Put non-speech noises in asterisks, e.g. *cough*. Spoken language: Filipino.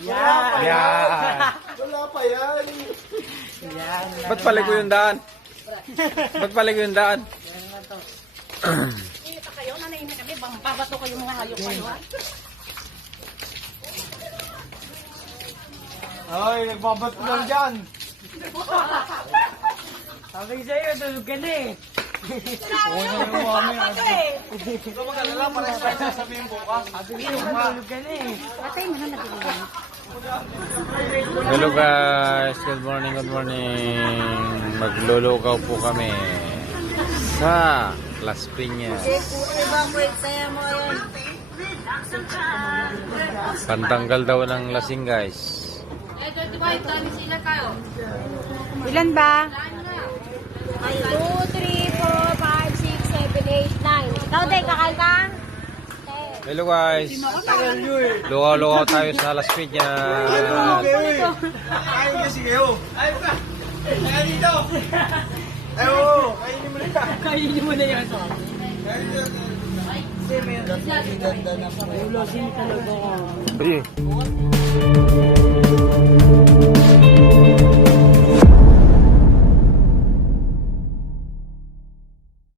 Yan. Yan. Wala pa yan. Yan. Ba't paligo yung daan? Ba't paligo yung daan? Yan na to. Kita kayo, nanayin na kami. Babato kayo mga hayop kayo ha. Ay, nagbabat ko lang dyan. Sabi ko sa'yo, tulog ka na eh. Oo, sabi mo kami. Ah. Eh. Ikaw magkalala, parang sasabihin bukas. Sabi ko, tulog ka na eh. Patay mo na nabili. Hello guys, good morning, good morning. Maglulugaw po kami sa Las Piñas. Pantanggal daw ng lasing guys. Ilan ba? 2, 3, 4, 5, 6, 7, 8, 9. Ikaw, Day, kakain ka? Hello guys. Lugaw-lugaw tayo sa Las Piñas. Kain kasi kayo. Ay, ba? Kaya dito. Ay, oo. Kainin mo na yan. Kainin mo na yan. Ayun. *clears throat* *clears throat* *clears throat*